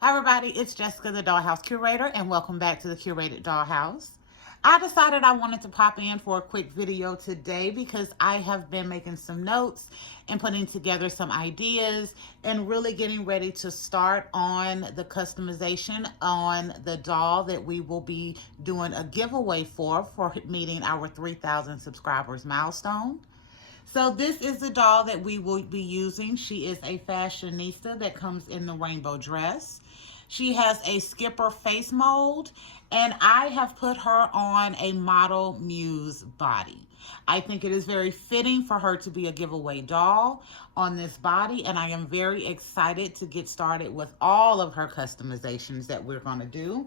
Hi everybody, it's Jessica, the Dollhouse Curator, and welcome back to the Curated Dollhouse. I decided I wanted to pop in for a quick video today because I have been making some notes and putting together some ideas and really getting ready to start on the customization on the doll that we will be doing a giveaway for meeting our 3,000 subscribers milestone. So this is the doll that we will be using. She is a fashionista that comes in the rainbow dress. She has a skipper face mold, and I have put her on a model muse body. I think it is very fitting for her to be a giveaway doll on this body, and I am very excited to get started with all of her customizations that we're going to do.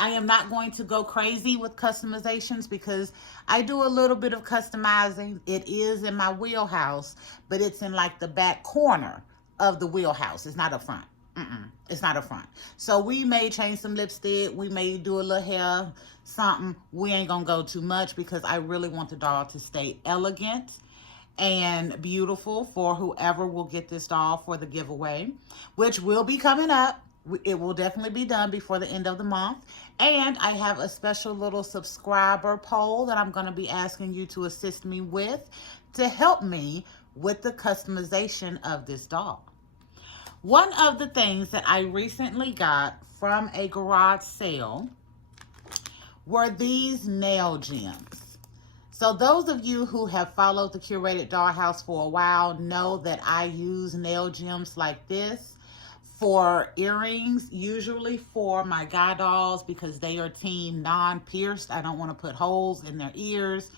I am not going to go crazy with customizations because I do a little bit of customizing. It is in my wheelhouse, but it's in like the back corner of the wheelhouse. It's not up front. It's not up front. So we may change some lipstick. We may do a little hair, something. We ain't going to go too much because I really want the doll to stay elegant and beautiful for whoever will get this doll for the giveaway, which will be coming up. It will definitely be done before the end of the month. And I have a special little subscriber poll that I'm going to be asking you to assist me with to help me with the customization of this doll. One of the things that I recently got from a garage sale were these nail gems. So those of you who have followed the Curated Dollhouse for a while know that I use nail gems like this for earrings, usually for my guy dolls because they are team non-pierced. I don't want to put holes in their ears.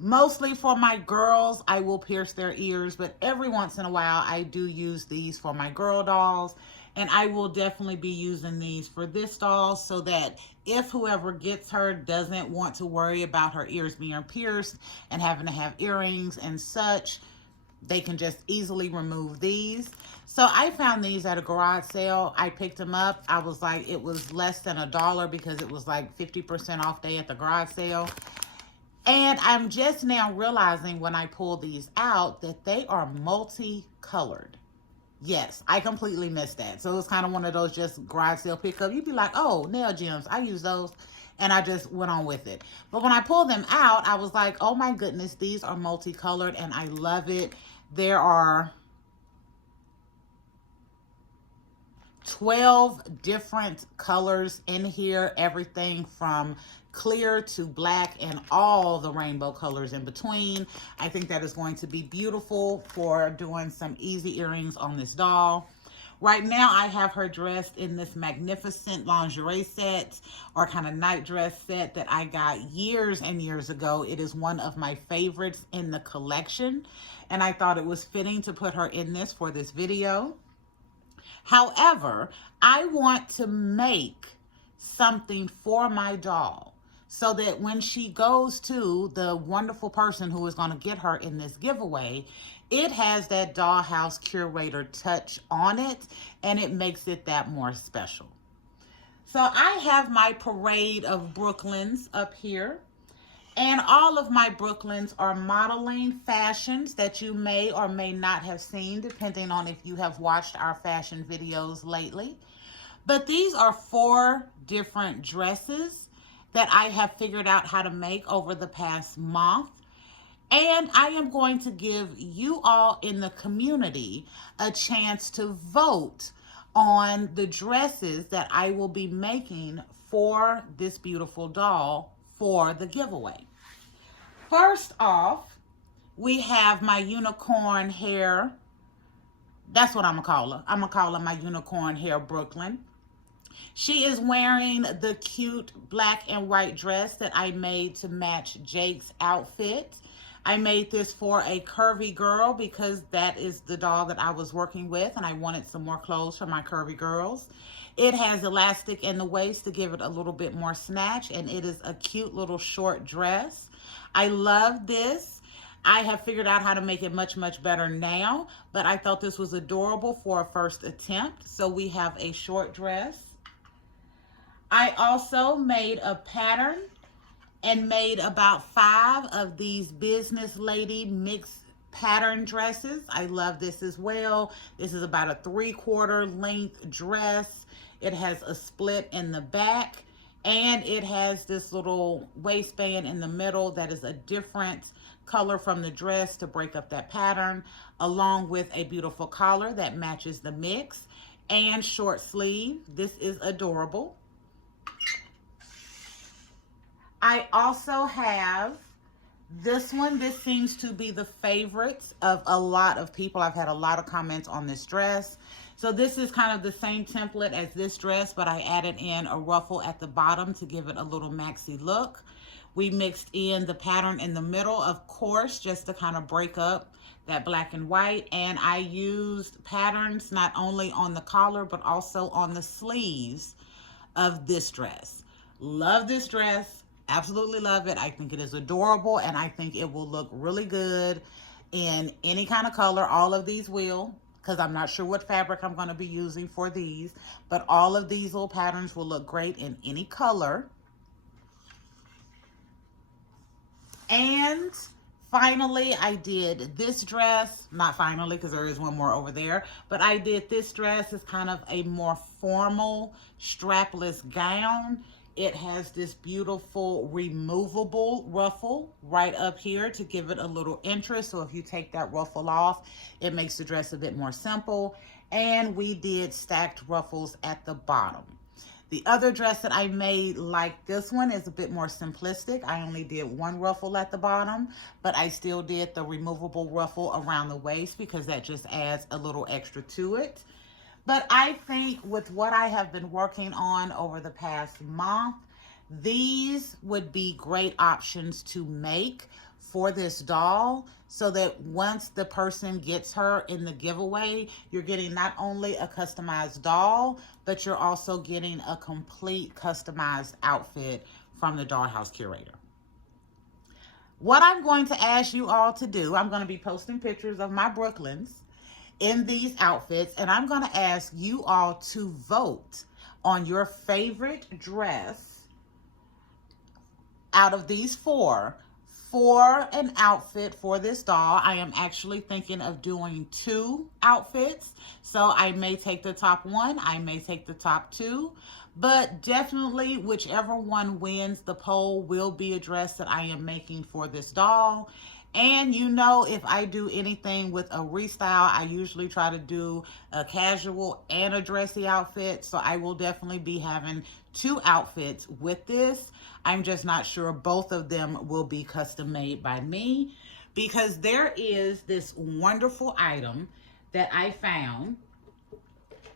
Mostly for my girls, I will pierce their ears, but every once in a while, I do use these for my girl dolls, and I will definitely be using these for this doll so that if whoever gets her doesn't want to worry about her ears being pierced and having to have earrings and such, they can just easily remove these. So I found these at a garage sale. I picked them up. I was like, it was less than $1 because it was like 50% off day at the garage sale. And I'm just now realizing when I pull these out that they are multicolored. Yes, I completely missed that. So it was kind of one of those just garage sale pickup. You'd be like, oh, nail gems, I use those. And I just went on with it. But when I pulled them out, I was like, oh my goodness, these are multicolored and I love it. There are 12 different colors in here, everything from clear to black and all the rainbow colors in between. I think that is going to be beautiful for doing some easy earrings on this doll. Right now, I have her dressed in this magnificent lingerie set or kind of night dress set that I got years and years ago. It is one of my favorites in the collection, and I thought it was fitting to put her in this for this video. However, I want to make something for my doll so that when she goes to the wonderful person who is going to get her in this giveaway, it has that Dollhouse Curator touch on it, and it makes it that more special. So I have my parade of Brooklyns up here. And all of my Brooklyns are modeling fashions that you may or may not have seen, depending on if you have watched our fashion videos lately. But these are 4 different dresses that I have figured out how to make over the past month. And I am going to give you all in the community a chance to vote on the dresses that I will be making for this beautiful doll for the giveaway. First off, we have my unicorn hair. That's what I'm going to call her. I'm going to call her my unicorn hair Brooklyn. She is wearing the cute black and white dress that I made to match Jake's outfit. I made this for a curvy girl because that is the doll that I was working with, and I wanted some more clothes for my curvy girls. It has elastic in the waist to give it a little bit more snatch, and it is a cute little short dress. I love this. I have figured out how to make it much, much better now, but I thought this was adorable for a first attempt. So we have a short dress. I also made a pattern and made about 5 of these business lady mixed pattern dresses. I love this as well. This is about a 3/4 length dress. It has a split in the back, and it has this little waistband in the middle that is a different color from the dress to break up that pattern, along with a beautiful collar that matches the mix, and short sleeve. This is adorable. I also have this one. This seems to be the favorite of a lot of people. I've had a lot of comments on this dress. So this is kind of the same template as this dress, but I added in a ruffle at the bottom to give it a little maxi look. We mixed in the pattern in the middle, of course, just to kind of break up that black and white. And I used patterns not only on the collar, but also on the sleeves of this dress. Love this dress. Absolutely love it. I think it is adorable, and I think it will look really good in any kind of color. All of these will, because I'm not sure what fabric I'm going to be using for these, but all of these little patterns will look great in any color. And finally, I did this dress. Not finally, because there is one more over there, but I did this dress as kind of a more formal strapless gown. It has this beautiful removable ruffle right up here to give it a little interest. So if you take that ruffle off, it makes the dress a bit more simple. And we did stacked ruffles at the bottom. The other dress that I made like this one is a bit more simplistic. I only did one ruffle at the bottom, but I still did the removable ruffle around the waist because that just adds a little extra to it. But I think with what I have been working on over the past month, these would be great options to make for this doll, so that once the person gets her in the giveaway, you're getting not only a customized doll, but you're also getting a complete customized outfit from the Dollhouse Curator. What I'm going to ask you all to do, I'm going to be posting pictures of my Brooklyns in these outfits, and I'm going to ask you all to vote on your favorite dress out of these four for an outfit for this doll. I am actually thinking of doing 2 outfits, so I may take the top 1, I may take the top 2, but definitely whichever one wins the poll will be a dress that I am making for this doll. And you know, if I do anything with a restyle, I usually try to do a casual and a dressy outfit. So I will definitely be having 2 outfits with this. I'm just not sure both of them will be custom made by me, because there is this wonderful item that I found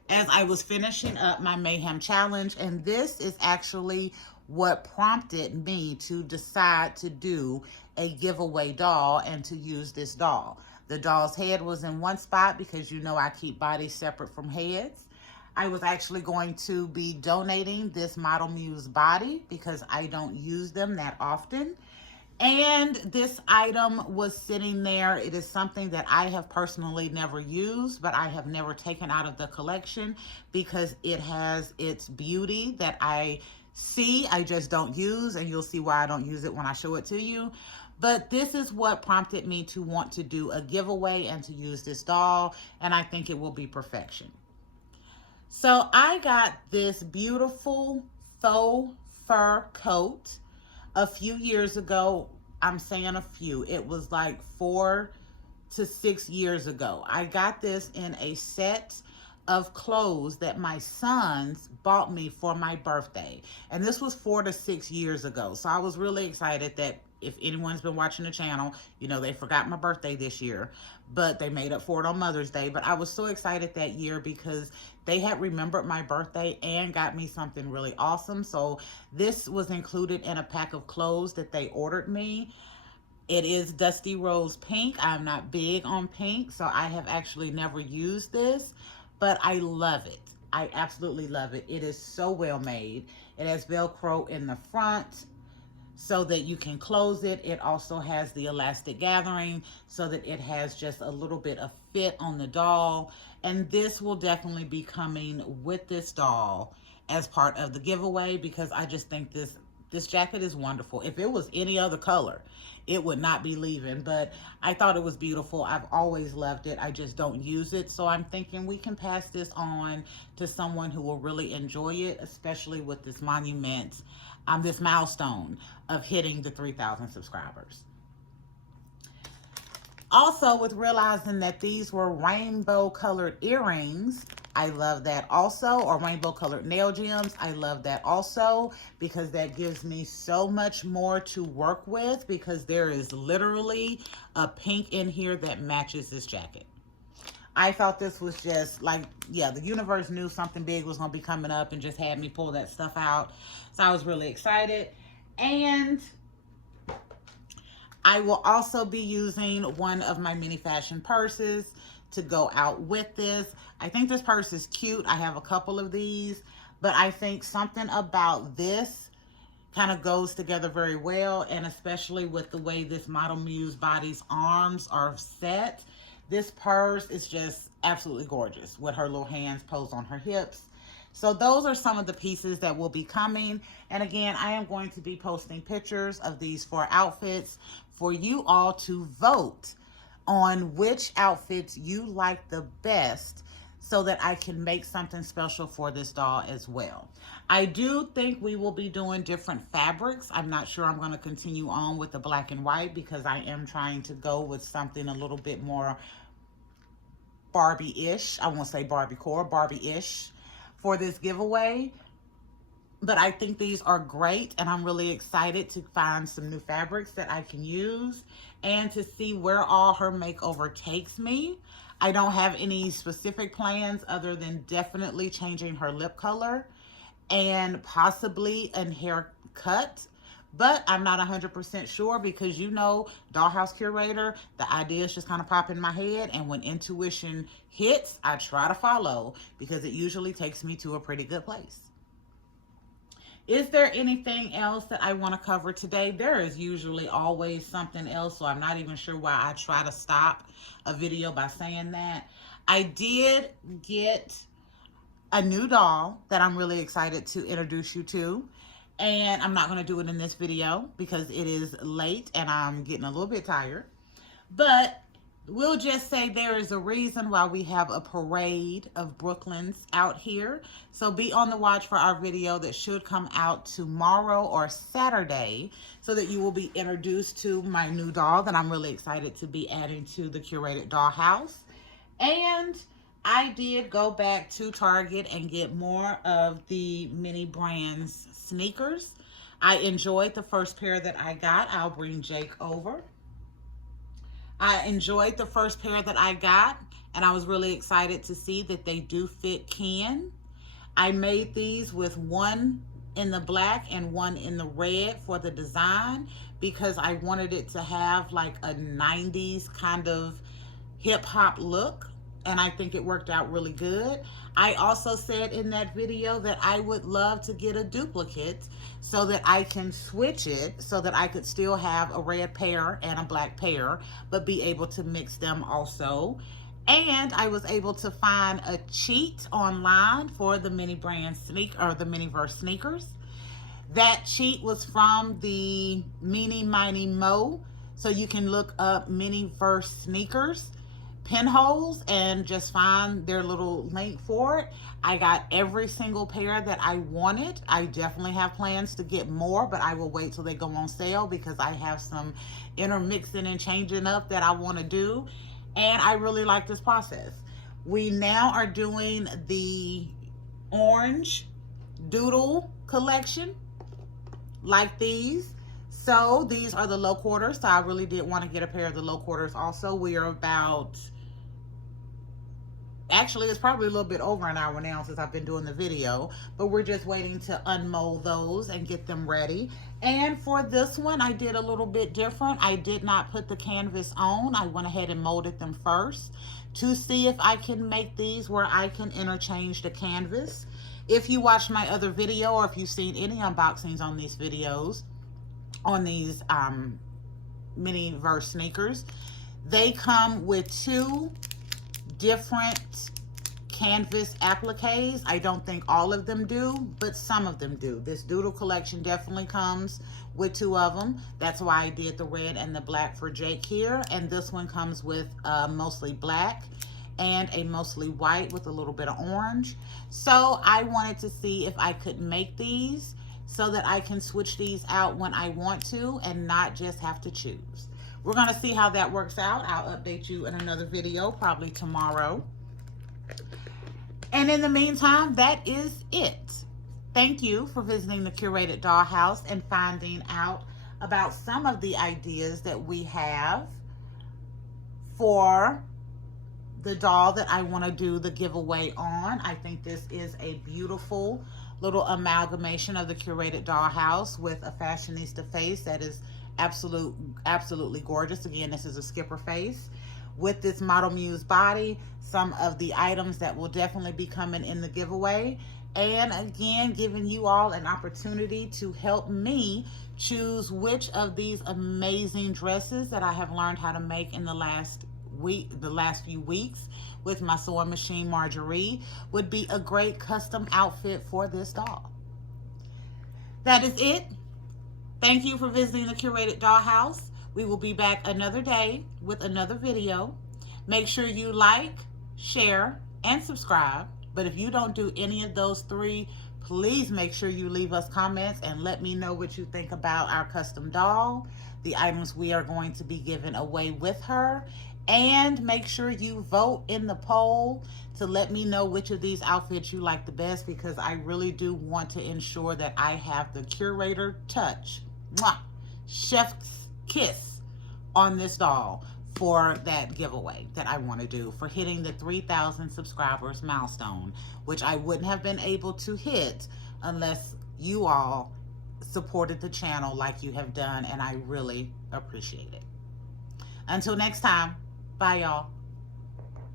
as I was finishing up my Mayhem Challenge. And this is actually what prompted me to decide to do a giveaway doll and to use this doll. The doll's head was in one spot because you know I keep bodies separate from heads. I was actually going to be donating this Model Muse body because I don't use them that often. And this item was sitting there. It is something that I have personally never used, but I have never taken out of the collection because it has its beauty that I see, I just don't use, and you'll see why I don't use it when I show it to you. But this is what prompted me to want to do a giveaway and to use this doll, and I think it will be perfection. So I got this beautiful faux fur coat a few years ago. I'm saying a few. It was like 4 to 6 years ago. I got this in a set of clothes that my sons bought me for my birthday. And this was 4 to 6 years ago. So I was really excited that if anyone's been watching the channel, you know, they forgot my birthday this year, but they made up for it on Mother's Day. But I was so excited that year because they had remembered my birthday and got me something really awesome. So this was included in a pack of clothes that they ordered me. It is Dusty Rose Pink. I'm not big on pink, so I have actually never used this, but I love it. I absolutely love it. It is so well made. It has Velcro in the front so that you can close it. It also has the elastic gathering so that it has just a little bit of fit on the doll. And this will definitely be coming with this doll as part of the giveaway because I just think this This jacket is wonderful. If it was any other color, it would not be leaving, but I thought it was beautiful. I've always loved it. I just don't use it. So I'm thinking we can pass this on to someone who will really enjoy it, especially with this monument, this milestone of hitting the 3,000 subscribers. Also, with realizing that these were rainbow colored earrings, I love that also, or rainbow colored nail gems. I love that also, because that gives me so much more to work with, because there is literally a pink in here that matches this jacket. I thought this was just like, yeah, the universe knew something big was going to be coming up and just had me pull that stuff out. So I was really excited. And I will also be using one of my mini fashion purses to go out with this. I think this purse is cute. I have a couple of these, but I think something about this kind of goes together very well, and especially with the way this Model Muse body's arms are set. This purse is just absolutely gorgeous with her little hands posed on her hips. So those are some of the pieces that will be coming. And again, I am going to be posting pictures of these 4 outfits for you all to vote on which outfits you like the best, so that I can make something special for this doll as well. I do think we will be doing different fabrics. I'm not sure I'm going to continue on with the black and white, because I am trying to go with something a little bit more Barbie-ish. I won't say Barbie-core, Barbie-ish for this giveaway. But I think these are great, and I'm really excited to find some new fabrics that I can use and to see where all her makeover takes me. I don't have any specific plans other than definitely changing her lip color and possibly a haircut. But I'm not 100% sure, because you know, Dollhouse Curator, the ideas just kind of pop in my head, and when intuition hits, I try to follow, because it usually takes me to a pretty good place. Is there anything else that I want to cover today? There is usually always something else, so I'm not even sure why I try to stop a video by saying that. I did get a new doll that I'm really excited to introduce you to, and I'm not going to do it in this video because it is late and I'm getting a little bit tired. But we'll just say there is a reason why we have a parade of Brooklyns out here. So be on the watch for our video that should come out tomorrow or Saturday, so that you will be introduced to my new doll that I'm really excited to be adding to the Curated Dollhouse. And I did go back to Target and get more of the Mini Brands sneakers. I enjoyed the first pair that I got. I'll bring Jake over. I enjoyed the first pair that I got, and I was really excited to see that they do fit Ken. I made these with one in the black and one in the red for the design, because I wanted it to have like a 90s kind of hip hop look, and I think it worked out really good. I also said in that video that I would love to get a duplicate so that I can switch it, so that I could still have a red pair and a black pair, but be able to mix them also. And I was able to find a cheat online for the Mini Brand or the Miniverse sneakers. That cheat was from the Meeny Miny Mo. So you can look up Miniverse sneakers pinholes and just find their little link for it. I got every single pair that I wanted. I definitely have plans to get more, but I will wait till they go on sale, because I have some intermixing and changing up that I want to do. And I really like this process. We now are doing the orange doodle collection, like these. So these are the low quarters. So I really did want to get a pair of the low quarters also. We are about, actually it's probably a little bit over an hour now since I've been doing the video, but we're just waiting to unmold those and get them ready. And for this one, I did a little bit different. I did not put the canvas on. I went ahead and molded them first to see if I can make these where I can interchange the canvas. If you watched my other video, or if you've seen any unboxings on these videos, on these Miniverse sneakers, they come with 2 different canvas appliques. I don't think all of them do, but some of them do. This Doodle collection definitely comes with 2 of them. That's why I did the red and the black for Jake here. And this one comes with mostly black and a mostly white with a little bit of orange. So I wanted to see if I could make these so that I can switch these out when I want to and not just have to choose. We're gonna see how that works out. I'll update you in another video, probably tomorrow. And in the meantime, that is it. Thank you for visiting the Curated Dollhouse and finding out about some of the ideas that we have for the doll that I want to do the giveaway on. I think this is a beautiful little amalgamation of the Curated Dollhouse with a fashionista face that is absolutely gorgeous. Again, this is a skipper face with this Model Muse body, some of the items that will definitely be coming in the giveaway, and again, giving you all an opportunity to help me choose which of these amazing dresses that I have learned how to make in the last few weeks with my sewing machine Marjorie would be a great custom outfit for this doll. That is it. Thank you for visiting the Curated Dollhouse. We will be back another day with another video. Make sure you like, share, and subscribe. But if you don't do any of those 3, please make sure you leave us comments and let me know what you think about our custom doll, the items we are going to be giving away with her, and make sure you vote in the poll to let me know which of these outfits you like the best, because I really do want to ensure that I have the curator touch, chef's kiss on this doll for that giveaway that I want to do for hitting the 3,000 subscribers milestone, which I wouldn't have been able to hit unless you all supported the channel like you have done, and I really appreciate it. Until next time, bye y'all.